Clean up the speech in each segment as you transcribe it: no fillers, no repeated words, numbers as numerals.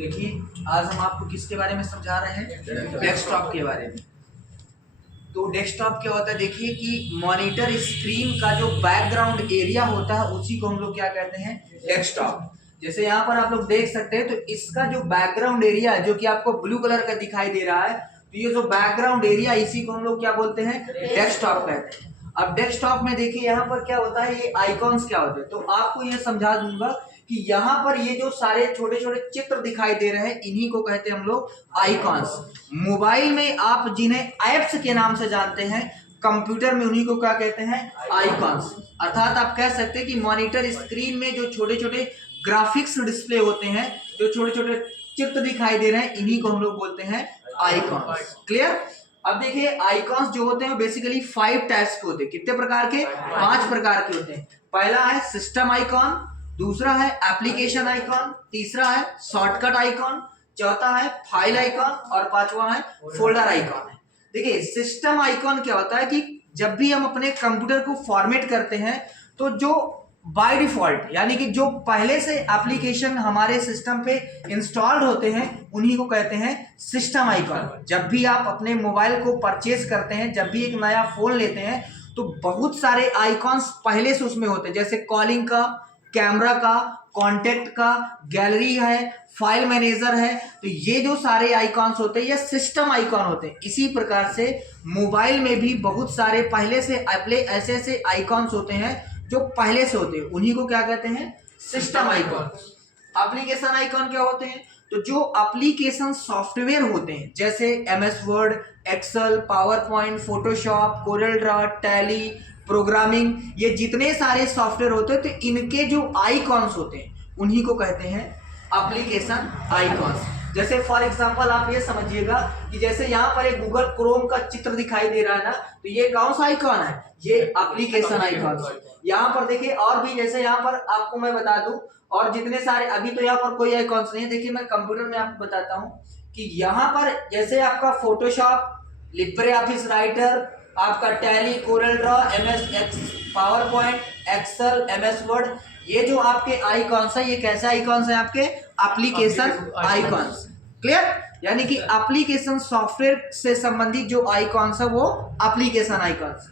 देखिए आज हम आपको किसके बारे में समझा रहे हैं, डेस्कटॉप के बारे में। तो डेस्कटॉप क्या होता है, देखिए कि मॉनिटर स्क्रीन का जो बैकग्राउंड एरिया होता है उसी को हम लोग क्या कहते हैं, डेस्कटॉप। जैसे यहाँ पर आप लोग देख सकते हैं, तो इसका जो बैकग्राउंड एरिया है जो कि आपको ब्लू कलर का दिखाई दे रहा है, तो ये जो बैकग्राउंड एरिया इसी को हम लोग क्या बोलते हैं, डेस्कटॉप कहते हैं। अब डेस्कटॉप में देखिए यहाँ पर क्या होता है, ये आइकॉन्स क्या होते हैं, तो आपको ये समझा दूंगा कि यहाँ पर ये जो सारे छोटे छोटे चित्र दिखाई दे रहे हैं इन्हीं को कहते हैं हम लोग आइकॉन्स। मोबाइल में आप जिन्हें ऐप्स के नाम से जानते हैं, कंप्यूटर में उन्हीं को क्या कहते हैं, आइकॉन्स। अर्थात आप कह सकते हैं कि मॉनिटर स्क्रीन में जो छोटे छोटे ग्राफिक्स डिस्प्ले होते हैं, जो छोटे छोटे चित्र दिखाई दे रहे हैं, इन्हीं को हम लोग बोलते हैं आइकॉन्स। क्लियर। अब देखिए आइकॉन्स जो होते हैं बेसिकली 5 टाइप्स के होते हैं। कितने प्रकार के, 5 प्रकार के होते हैं। पहला है सिस्टम आइकॉन, दूसरा है एप्लीकेशन आइकॉन, तीसरा है शॉर्टकट आइकॉन, चौथा है फाइल आइकॉन और पांचवा है फोल्डर आइकॉन है। देखिए सिस्टम आइकॉन क्या होता है कि जब भी हम अपने कंप्यूटर को फॉर्मेट करते हैं तो जो बाय डिफॉल्ट यानी कि जो पहले से एप्लीकेशन हमारे सिस्टम पे इंस्टॉल्ड होते हैं उन्हीं को कहते हैं सिस्टम आइकॉन। जब भी आप अपने मोबाइल को परचेज करते हैं, जब भी एक नया फोन लेते हैं, तो बहुत सारे आइकॉन्स पहले से उसमें होते हैं, जैसे कॉलिंग का, कैमरा का, कॉन्टेक्ट का, गैलरी है, फाइल मैनेजर है। तो ये जो सारे आइकॉन्स होते हैं ये सिस्टम आइकॉन होते हैं। इसी प्रकार से मोबाइल में भी बहुत सारे पहले से ऐसे ऐसे आइकॉन्स होते हैं जो पहले से होते हैं, उन्हीं को क्या कहते हैं, सिस्टम आइकॉन। एप्लीकेशन आइकॉन क्या होते हैं, तो जो एप्लीकेशन सॉफ्टवेयर होते हैं जैसे MS word, excel, power point, Photoshop, Corel draw, Tally, programming, ये जितने सारे सॉफ्टवेयर होते हैं तो इनके जो आइकॉन्स होते हैं उन्हीं को कहते हैं एप्लीकेशन आइकॉन्स। जैसे फॉर एग्जांपल आप ये समझिएगा कि जैसे यहाँ पर एक गूगल क्रोम का चित्र दिखाई दे रहा है ना, तो ये कौन सा आइकॉन है, ये एप्लीकेशन आइकॉन। यहाँ पर देखिए और भी, जैसे यहाँ पर आपको मैं बता दूं और जितने सारे, अभी तो यहाँ पर कोई आइकॉन्स नहीं है। देखिए मैं कंप्यूटर में आपको बताता हूँ कि यहाँ पर जैसे आपका फोटोशॉप, लिब्रे ऑफिस राइटर, आपका Tally, Corel draw, MS power point, excel, MS word, ये जो आपके आइकॉन्स है ये कैसे आइकॉन्स है, आपके एप्लीकेशन आइकॉन्स। क्लियर। यानी कि एप्लीकेशन सॉफ्टवेयर से संबंधित जो आइकॉन्स है वो एप्लीकेशन आइकॉन्स।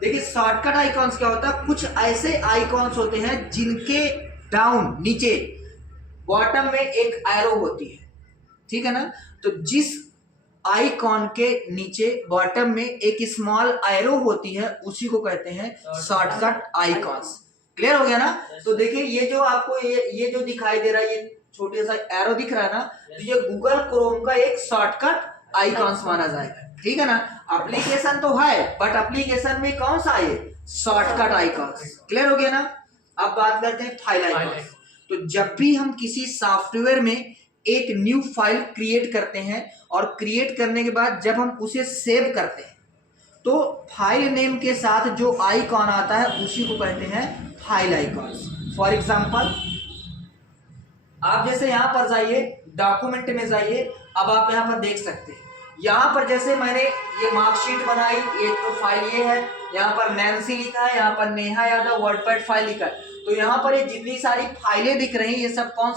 देखिए शॉर्टकट आइकॉन्स क्या होता है, कुछ ऐसे आइकॉन्स होते हैं जिनके डाउन नीचे बॉटम में एक एरो होती है, ठीक है ना। तो जिस आइकॉन के नीचे बॉटम में एक स्मॉल एरो होती है उसी को कहते हैं शॉर्टकट आइकॉन्स। क्लियर हो गया ना। तो देखिए ये जो आपको ये जो दिखाई दे रहा है, ये छोटे सा एरो दिख रहा है ना, तो ये गूगल क्रोम का एक शॉर्टकट आइकॉन्स माना जाएगा, ठीक है ना। एप्लीकेशन तो है बट एप्लीकेशन में कौन सा है, शॉर्टकट आइकॉन्स। क्लियर हो गया ना। अब बात करते हैं फाइल आइकॉन्स। तो जब भी हम किसी सॉफ्टवेयर में एक न्यू फाइल क्रिएट करते हैं और क्रिएट करने के बाद जब हम उसे सेव करते हैं तो फाइल नेम के साथ जो आइकॉन आता है उसी को कहते हैं फाइल आइकॉन्स। फॉर एग्जांपल आप जैसे यहाँ पर जाइए, डॉक्यूमेंट में जाइए, अब आप यहाँ पर देख सकते हैं, यहाँ पर जैसे मैंने ये मार्कशीट बनाई, ये तो फाइल ये है, यहाँ पर नैन्सी लिखा है, यहाँ पर नेहा यादव वर्डपैड फाइल लिखा है। तो यहाँ पर ये जितनी सारी फाइलें दिख रही हैं ये सब कौन सी